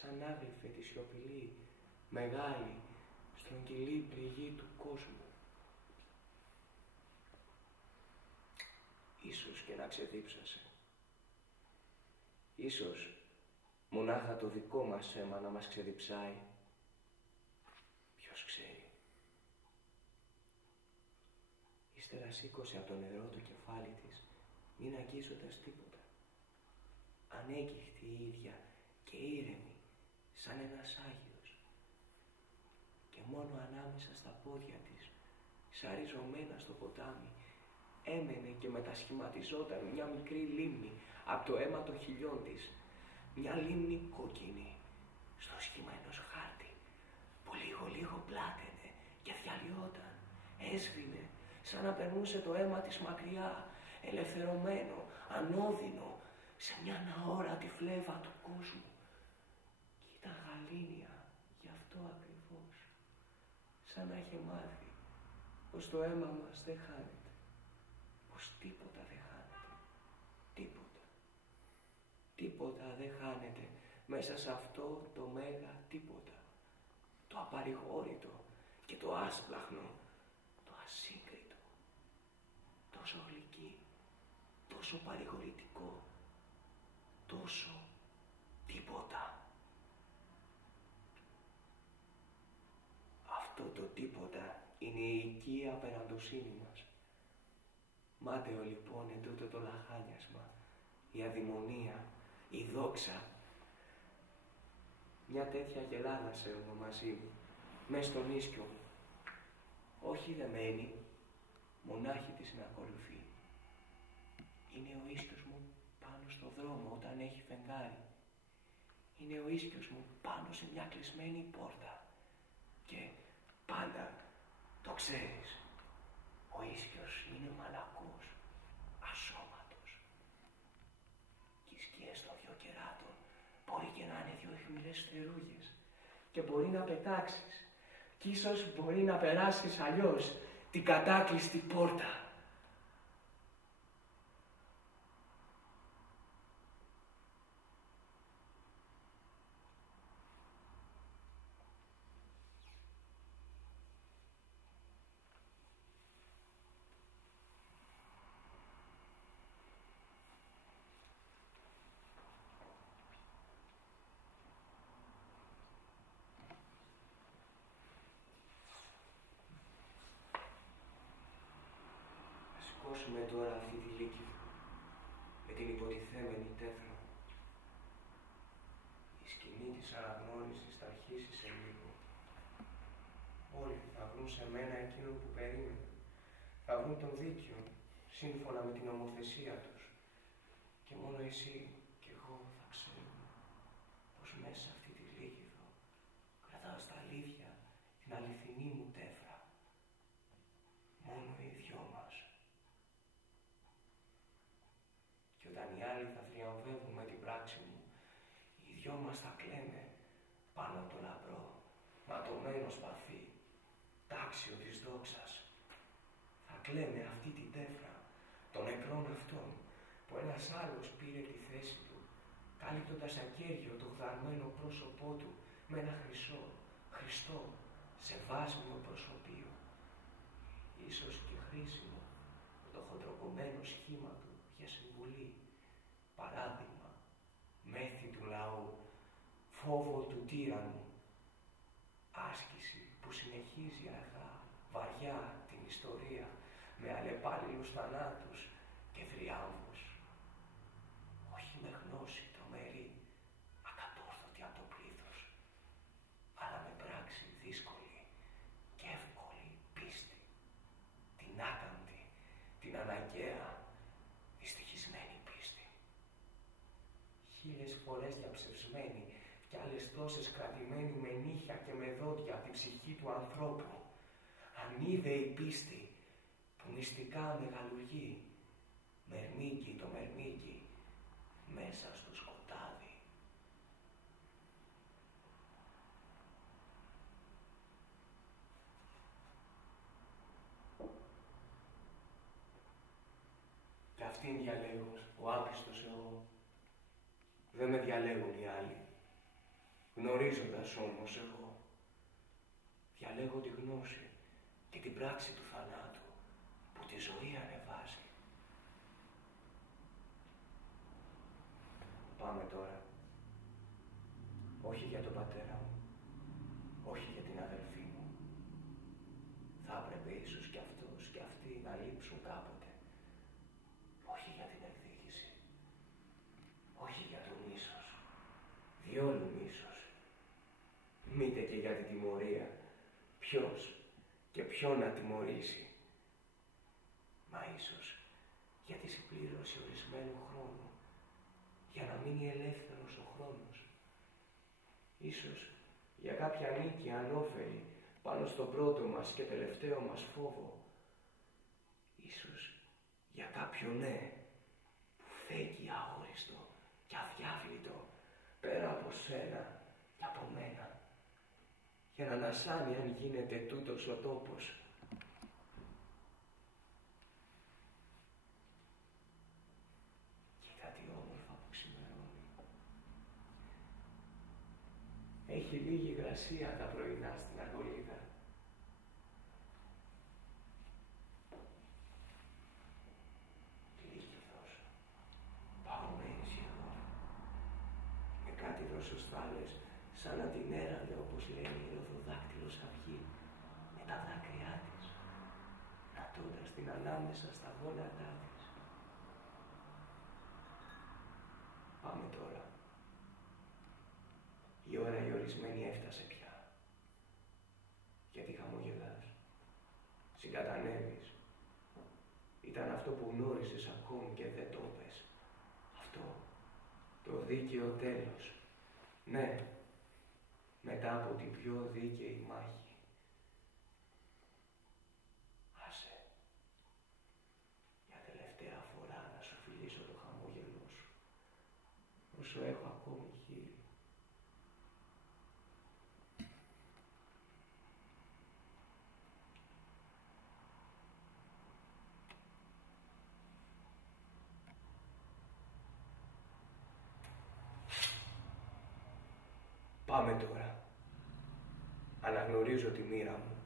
σαν άγλυφε τη σιωπηλή, μεγάλη, στρογγυλή πληγή του κόσμου. Ίσως και να ξεδίψασε. Ίσως μονάχα το δικό μας αίμα να μας ξεδιψάει. Ποιος ξέρει. Ύστερα σήκωσε από το νερό το κεφάλι της, μην αγγίζοντας τίποτα. Ανέγκυχτη η ίδια και ήρεμη, σαν ένας Άγιος. Και μόνο ανάμεσα στα πόδια της, σαριζωμένα στο ποτάμι, έμενε και μετασχηματιζόταν μια μικρή λίμνη από το αίμα των χιλιών της. Μια λίμνη κόκκινη, στο σχήμα ενός χάρτη, που λίγο πλάταινε και διαλυόταν, έσβηνε, σαν να περνούσε το αίμα της μακριά, ελευθερωμένο, ανώδυνο, σε μια αόρατη φλέβα του κόσμου. Κι ήταν γαλήνια, γι' αυτό ακριβώς, σαν να είχε μάθει πως το αίμα μας δεν χάνεται, πως τίποτα δεν χάνεται, τίποτα. Τίποτα δεν χάνεται μέσα σε αυτό το μέγα τίποτα, το απαρηγόρητο και το άσπλαχνο, το ασύγκριτο, τόσο γλυκύ, τόσο παρηγορητικό, τόσο τίποτα. Αυτό το τίποτα είναι η οικία απεραντοσύνη μας. Μάταιο λοιπόν εντούτο το λαχάνιασμα, η αδημονία, η δόξα. Μια τέτοια γελάδα σέρνω μαζί μου, μες στον ίσκιο μου. Όχι δεμένη, μονάχη τη συνακολουθεί. Είναι ο ίσκιος μου πάνω στο δρόμο όταν έχει φεγγάρι. Είναι ο ίσκιος μου πάνω σε μια κλεισμένη πόρτα. Και πάντα, το ξέρεις, ο ίσκιος είναι μαλακός, ασώματος. Και οι σκιές των δυο κεράτων μπορεί και να είναι δυο αιχμηρές φτερούγες και μπορεί να πετάξεις κι ίσως μπορεί να περάσεις αλλιώς την κατάκλειστη πόρτα. Σηκώσουμε τώρα αυτή τη λύκηδο με την υποτιθέμενη τέφρα. Η σκηνή της αναγνώρισης θα αρχίσει σε λίγο. Όλοι θα βρουν σε μένα εκείνο που περίμεναν. Θα βρουν τον δίκαιο, σύμφωνα με την ομοθεσία τους. Και μόνο εσύ και εγώ θα ξέρουμε πως μέσα σε αυτή τη λύκηδο κρατάω στα αλήθεια την αληθινή μου τέφρα. Μόνο οι δυο μας. Και όταν οι άλλοι θα θριαμβεύουν με την πράξη μου, οι δυο μας θα κλαίνε πάνω από το λαμπρό, ματωμένο σπαθί, τάξιο της δόξας. Θα κλαίνε αυτή την τέφρα των νεκρών αυτών, που ένας άλλος πήρε τη θέση του, κάλυπτοντας ακέραιο το γδαρμένο πρόσωπό του με ένα χριστό, σε βάσμιο προσωπείο. Ίσως και χρήσιμο με το χοντροκομμένο σχήμα του για συμβουλή, παράδειγμα, μέθη του λαού, φόβο του τύραννου, άσκηση που συνεχίζει αργά, βαριά την ιστορία, με αλλεπάλληλους θανάτους και θριάμβους. Όχι με γνώση τρομερή, ακατόρθωτη από το πλήθος, αλλά με πράξη δύσκολη και εύκολη πίστη, την άκαμπτη, την αναγκαία, δυστυχισμένη πίστη. 1000 φορές διαψευσμένη κι άλλες τόσες κρατημένη με νύχια και με δόντια από την ψυχή του ανθρώπου, ανίδεη πίστη που μυστικά μεγαλουργεί, μερμήγκι το μερμήγκι, μέσα στο σκοτάδι. Κι αυτήν διαλέγω, ο άπιστος εγώ. Δεν με διαλέγουν οι άλλοι. Γνωρίζοντας όμως εγώ, διαλέγω τη γνώση και την πράξη του θανάτου που τη ζωή ανεβάζει. Πάμε τώρα. Όχι για τον πατέρα μου, όχι για την αδελφή μου. Θα έπρεπε ίσως κι αυτός κι αυτοί να λείψουν κάποτε. Όχι για την εκδίκηση, όχι για το μίσος, διόλου μίσος. Μήτε και για την τιμωρία, ποιος και ποιον να τιμωρήσει. Μα ίσως για τη συμπλήρωση ορισμένου χρόνου, για να μείνει ελεύθερος ο χρόνος. Ίσως για κάποια νίκη ανώφελη πάνω στον πρώτο μας και τελευταίο μας φόβο. Ίσως για κάποιο ναι που φέγγει αόριστο και αδιάβλητο πέρα από σένα και από μένα, για να ανασάνει αν γίνεται τούτος ο τόπος. Κοίτα τι όμορφα που ξημερώνει. Έχει λίγη υγρασία τα πρωινά στην Αργολίδα. Λύκηθος, παγωμένη σχεδόν, με κάτι δροσοστάλες, σαν να την έρανε, όπως λένε η ροδοδάκτυλος αυγή, με τα δάκρυά της, νατώντας την ανάμεσα στα γόνατά της. Πάμε τώρα. Η ώρα η ορισμένη έφτασε πια. Γιατί χαμογελάς, συγκατανεύεις. Ήταν αυτό που γνώρισες ακόμη και δεν το πες. Αυτό, το δίκαιο τέλος. Ναι, μετά από την πιο δίκαιη μάχη. Άσε, για τελευταία φορά να σου φιλήσω το χαμόγελό σου, όσο έχω ακόμη χείλη. Πάμε τώρα. Αναγνωρίζω τη μοίρα μου.